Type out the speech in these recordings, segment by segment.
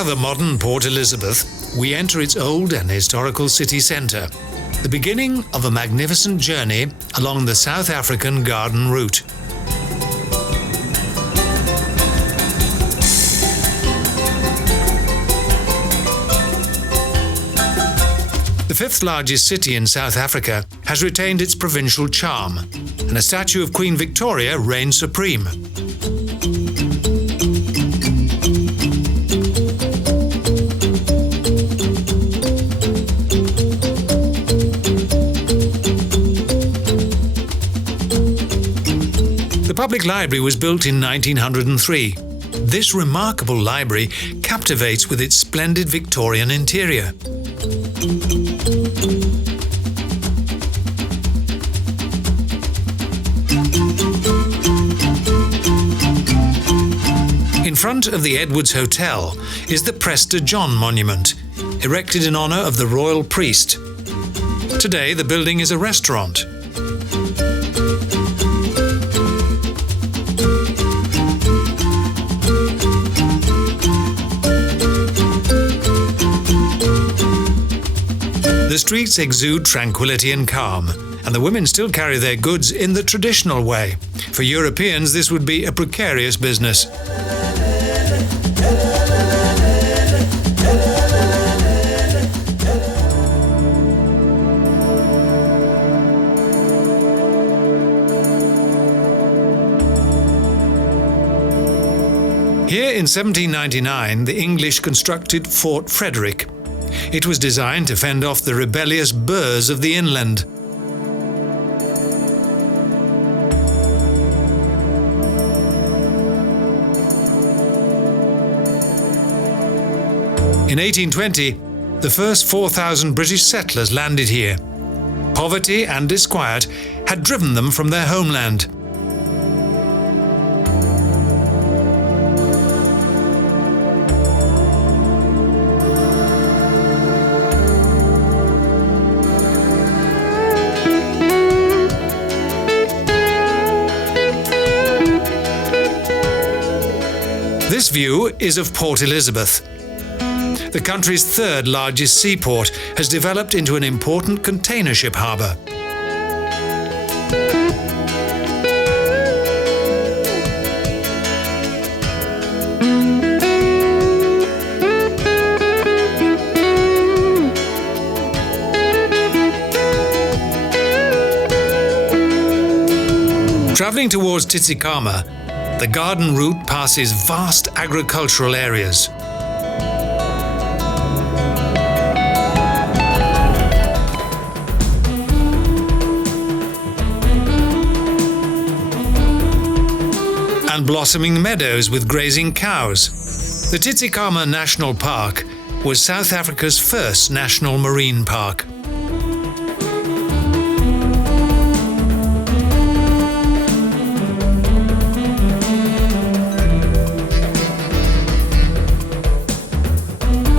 Now the modern Port Elizabeth, we enter its old and historical city centre, the beginning of a magnificent journey along the South African Garden Route. The fifth largest city in South Africa has retained its provincial charm, and a statue of Queen Victoria reigns supreme. The public library was built in 1903. This remarkable library captivates with its splendid Victorian interior. In front of the Edwards Hotel is the Prester John Monument, erected in honour of the royal priest. Today, the building is a restaurant. The streets exude tranquility and calm, and the women still carry their goods in the traditional way. For Europeans, this would be a precarious business. Here in 1799, the English constructed Fort Frederick. It was designed to fend off the rebellious Boers of the inland. In 1820, the first 4,000 British settlers landed here. Poverty and disquiet had driven them from their homeland. This view is of Port Elizabeth. The country's third largest seaport has developed into an important container ship harbour. Travelling towards Tsitsikamma, the garden route passes vast agricultural areas. And blossoming meadows with grazing cows. The Tsitsikamma National Park was South Africa's first national marine park.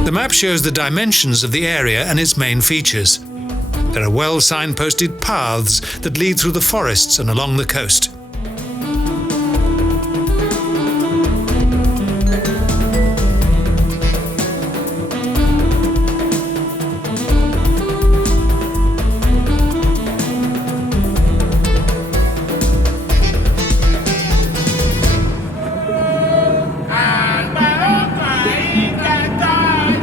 The map shows the dimensions of the area and its main features. There are well signposted paths that lead through the forests and along the coast.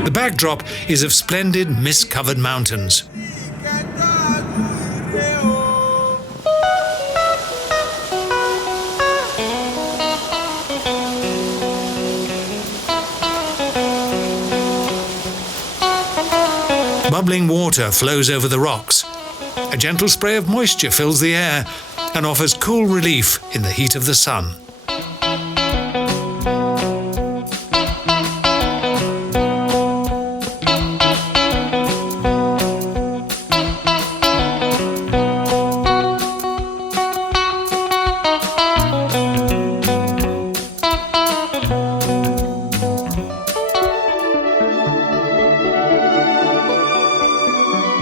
The backdrop is of splendid mist-covered mountains. Bubbling water flows over the rocks. A gentle spray of moisture fills the air and offers cool relief in the heat of the sun.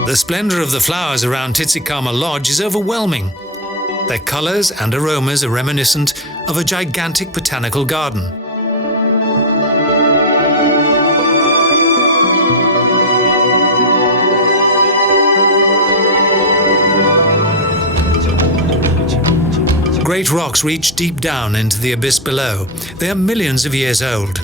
The splendour of the flowers around Tsitsikamma Lodge is overwhelming. Their colours and aromas are reminiscent of a gigantic botanical garden. great rocks reach deep down into the abyss below. They are millions of years old.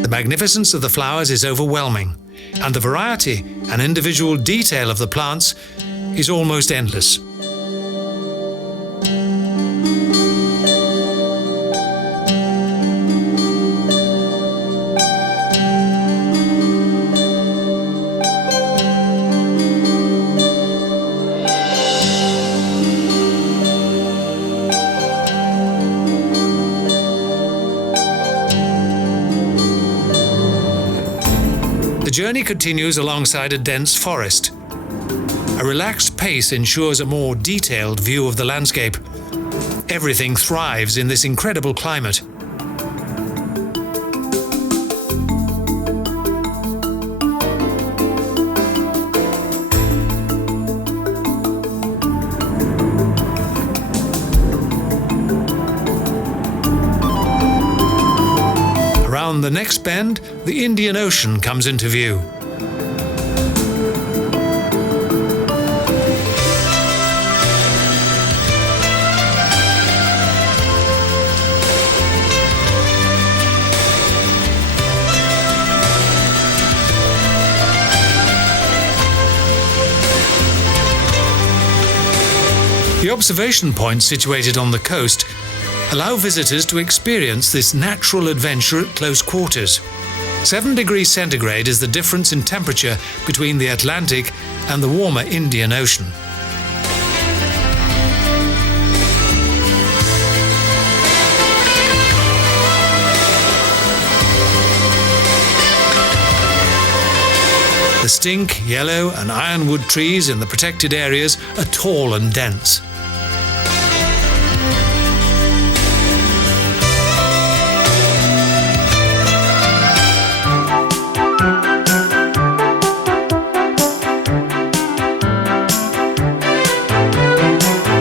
The magnificence of the flowers is overwhelming, and the variety and individual detail of the plants is almost endless. The journey continues alongside a dense forest. A relaxed pace ensures a more detailed view of the landscape. Everything thrives in this incredible climate. Around the next bend, the Indian Ocean comes into view. The observation points situated on the coast allow visitors to experience this natural adventure at close quarters. 7 degrees centigrade is the difference in temperature between the Atlantic and the warmer Indian Ocean. The stink, yellow and ironwood trees in the protected areas are tall and dense.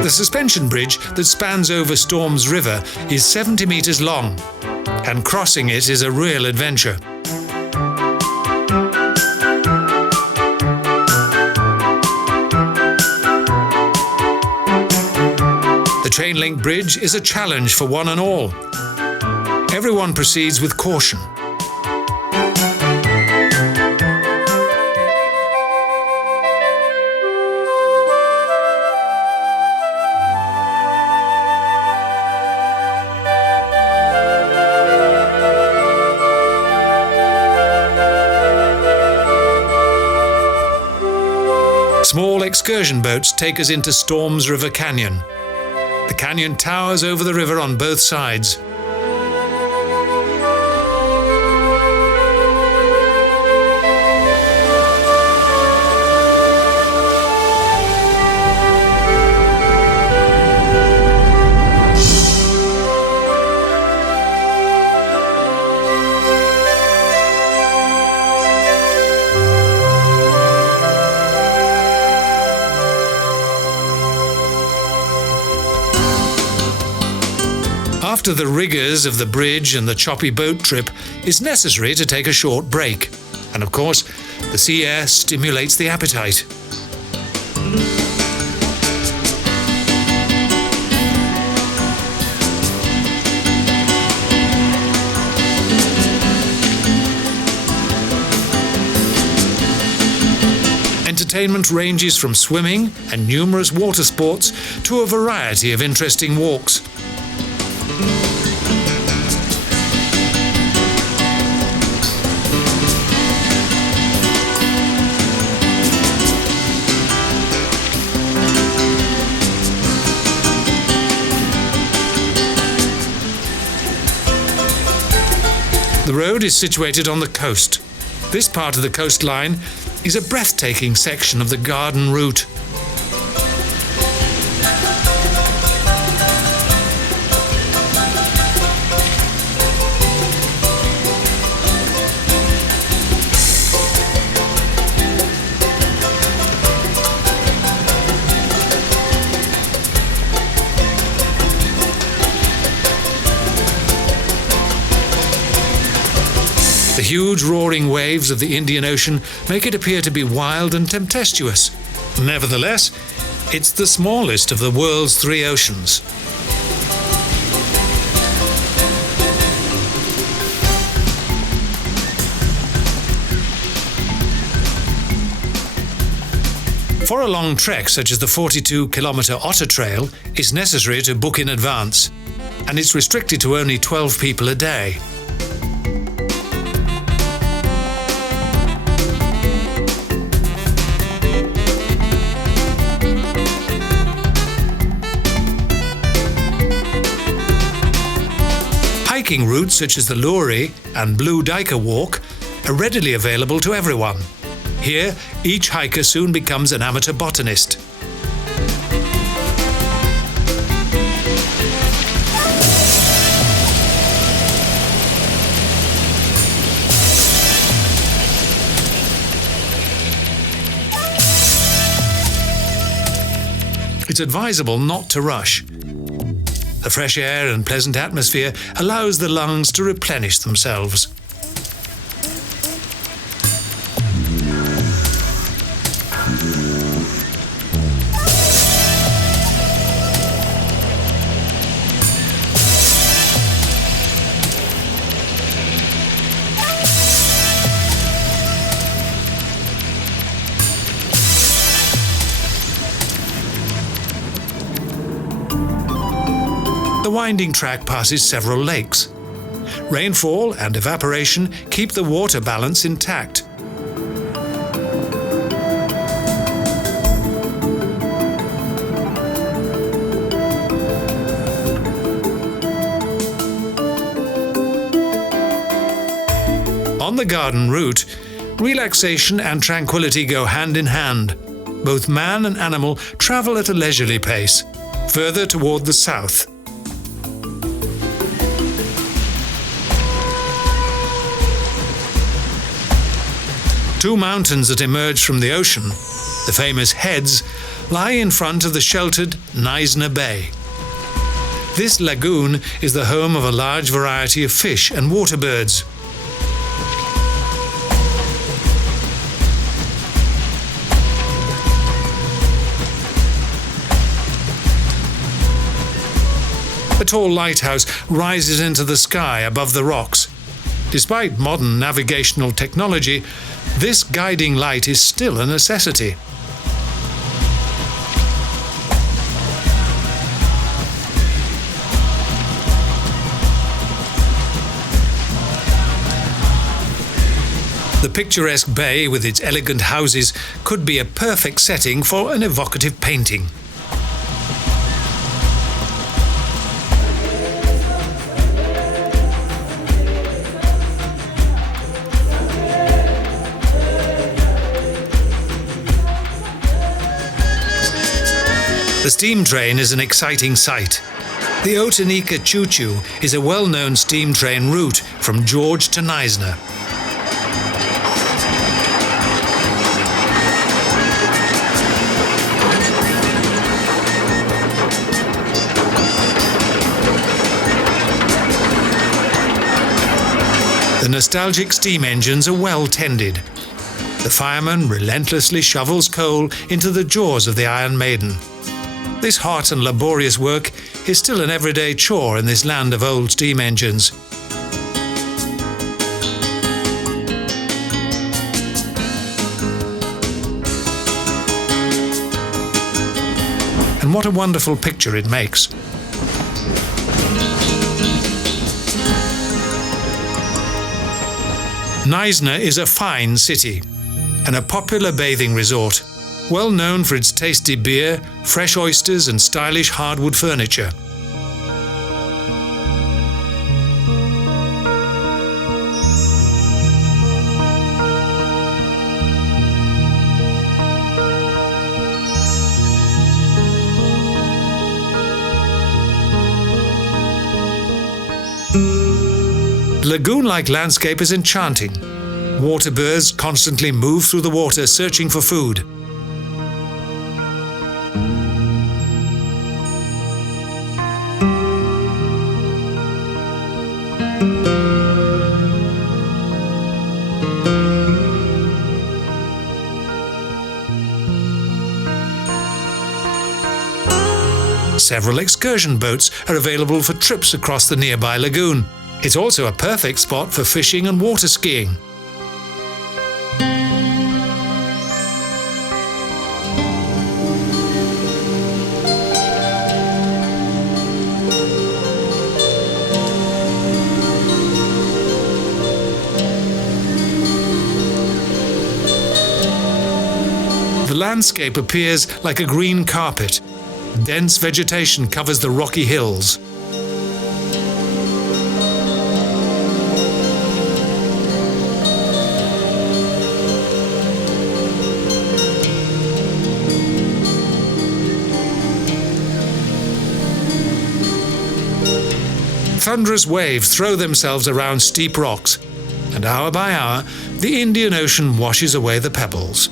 The suspension bridge that spans over Storms River is 70 meters long, and crossing it is a real adventure. The chain link bridge is a challenge for one and all. Everyone proceeds with caution. Small excursion boats take us into Storms River Canyon. The canyon towers over the river on both sides. After the rigours of the bridge and the choppy boat trip, it's necessary to take a short break. And of course, the sea air stimulates the appetite. Entertainment ranges from swimming and numerous water sports to a variety of interesting walks. The road is situated on the coast. This part of the coastline is a breathtaking section of the Garden Route. huge roaring waves of the Indian Ocean make it appear to be wild and tempestuous. Nevertheless, it's the smallest of the world's 3 oceans. For a long trek such as the 42-kilometre Otter Trail, it's necessary to book in advance, and it's restricted to only 12 people a day. Hiking routes such as the Luri and Blue Dyker Walk are readily available to everyone. Here, each hiker soon becomes an amateur botanist. It's advisable not to rush. The fresh air and pleasant atmosphere allows the lungs to replenish themselves. The winding track passes several lakes. Rainfall and evaporation keep the water balance intact. On the garden route, relaxation and tranquility go hand in hand. Both man and animal travel at a leisurely pace, further toward the south. Two mountains that emerge from the ocean, the famous Heads, lie in front of the sheltered Neisner Bay. This lagoon is the home of a large variety of fish and water birds. A tall lighthouse rises into the sky above the rocks. Despite modern navigational technology, this guiding light is still a necessity. The picturesque bay with its elegant houses could be a perfect setting for an evocative painting. The steam train is an exciting sight. The Otanika Choo-Choo is a well-known steam train route from George to Neisner. The nostalgic steam engines are well tended. The fireman relentlessly shovels coal into the jaws of the Iron Maiden. This hot and laborious work is still an everyday chore in this land of old steam engines. And what a wonderful picture it makes. Neisner is a fine city and a popular bathing resort, well known for its tasty beer, fresh oysters and stylish hardwood furniture. The lagoon-like landscape is enchanting. Water birds constantly move through the water searching for food. Several excursion boats are available for trips across the nearby lagoon. It's also a perfect spot for fishing and water skiing. The landscape appears like a green carpet. Dense vegetation covers the rocky hills. Thunderous waves throw themselves around steep rocks, and hour by hour, the Indian Ocean washes away the pebbles.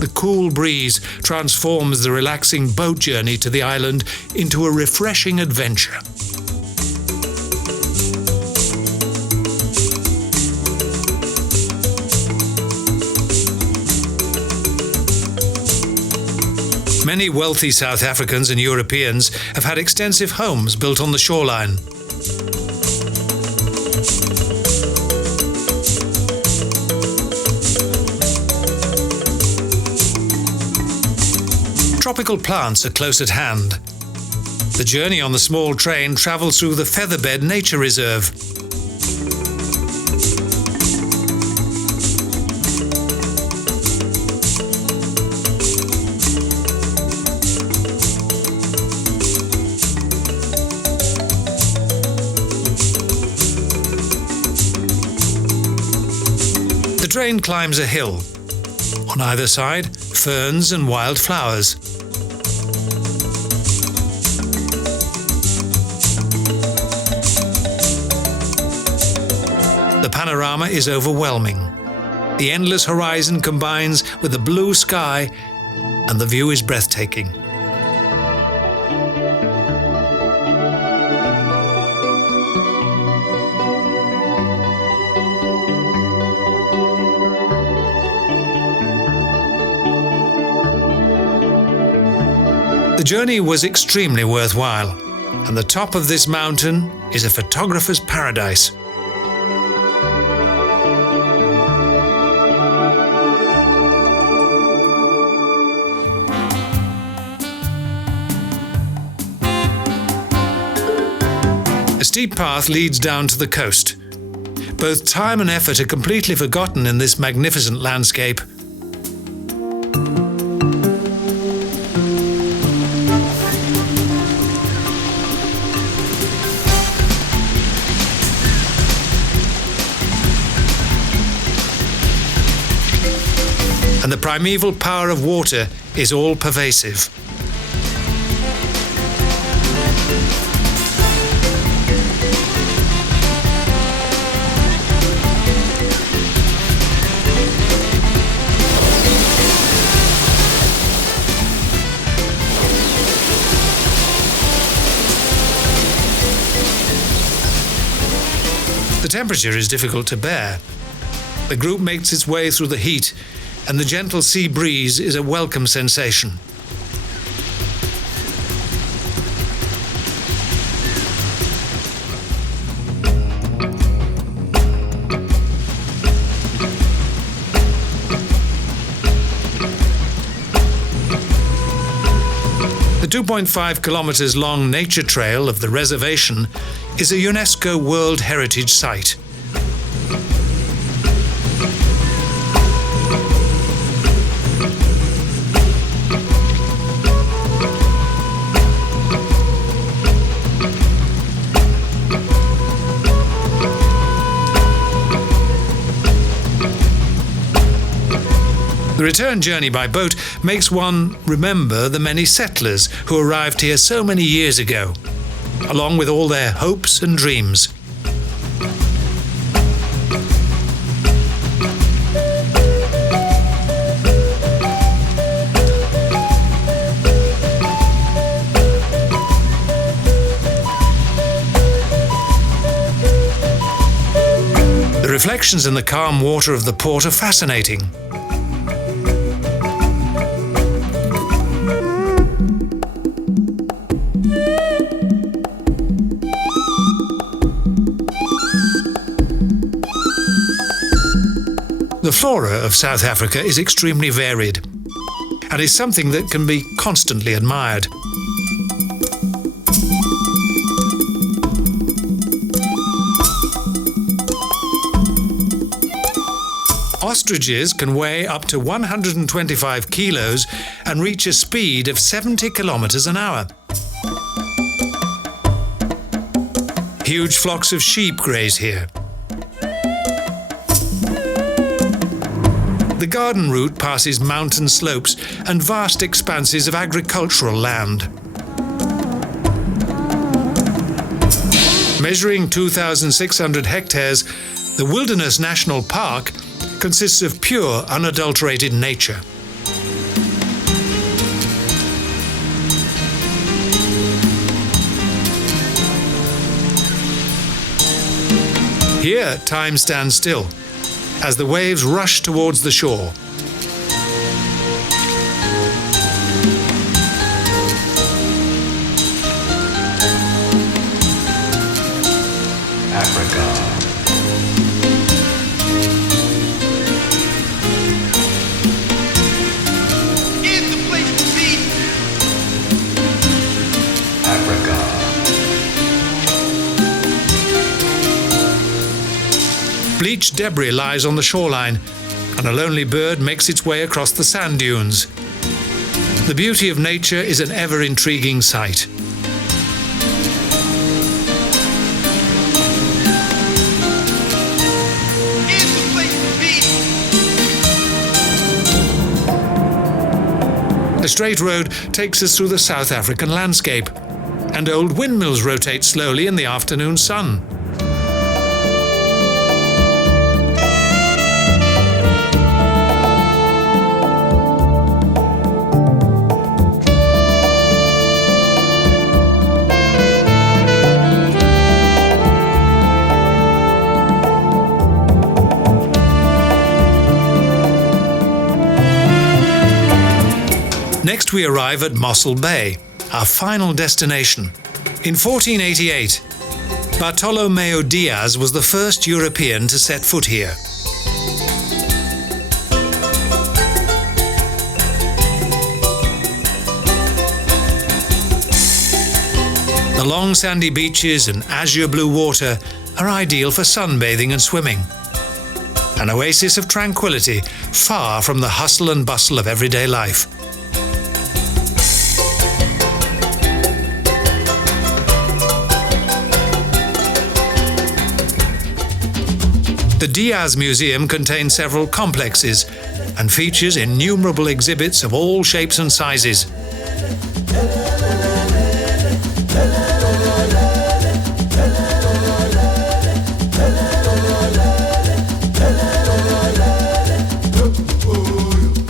The cool breeze transforms the relaxing boat journey to the island into a refreshing adventure. Many wealthy South Africans and Europeans have had extensive homes built on the shoreline. Tropical plants are close at hand. The journey on the small train travels through the Featherbed Nature Reserve. The train climbs a hill. On either side, ferns and wild flowers. The panorama is overwhelming. The endless horizon combines with the blue sky, and the view is breathtaking. The journey was extremely worthwhile, and the top of this mountain is a photographer's paradise. A steep path leads down to the coast. Both time and effort are completely forgotten in this magnificent landscape. And the primeval power of water is all-pervasive. The temperature is difficult to bear. The group makes its way through the heat, and the gentle sea breeze is a welcome sensation. The 2.5 kilometers long nature trail of the reservation is a UNESCO World Heritage Site. The return journey by boat makes one remember the many settlers who arrived here so many years ago, along with all their hopes and dreams. reflections in the calm water of the port are fascinating. The flora of South Africa is extremely varied and is something that can be constantly admired. Ostriches can weigh up to 125 kilos and reach a speed of 70 kilometers an hour. Huge flocks of sheep graze here. The garden route passes mountain slopes and vast expanses of agricultural land. Measuring 2,600 hectares, the Wilderness National Park consists of pure, unadulterated nature. Here, time stands still as the waves rush towards the shore. Africa. Is the place to be. Africa. Bleached debris lies on the shoreline, and a lonely bird makes its way across the sand dunes. The beauty of nature is an ever-intriguing sight. Is the place to be. A straight road takes us through the South African landscape, and old windmills rotate slowly in the afternoon sun. Next we arrive at Mossel Bay, our final destination. In 1488, Bartolomeu Diaz was the first European to set foot here. The long sandy beaches and azure blue water are ideal for sunbathing and swimming. An oasis of tranquility, far from the hustle and bustle of everyday life. The Diaz Museum contains several complexes and features innumerable exhibits of all shapes and sizes.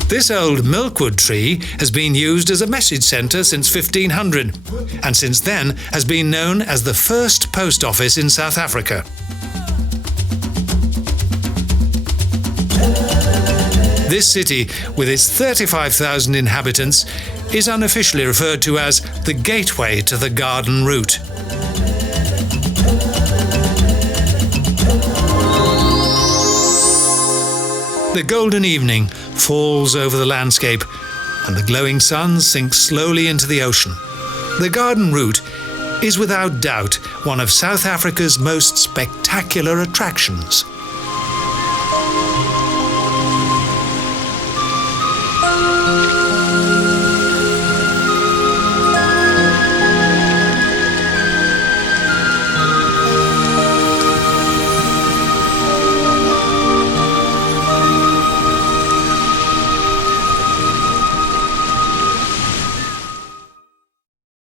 This old milkwood tree has been used as a message centre since 1500, and since then has been known as the first post office in South Africa. This city, with its 35,000 inhabitants, is unofficially referred to as the gateway to the garden route. The golden evening falls over the landscape, and the glowing sun sinks slowly into the ocean. The garden route is without doubt one of South Africa's most spectacular attractions.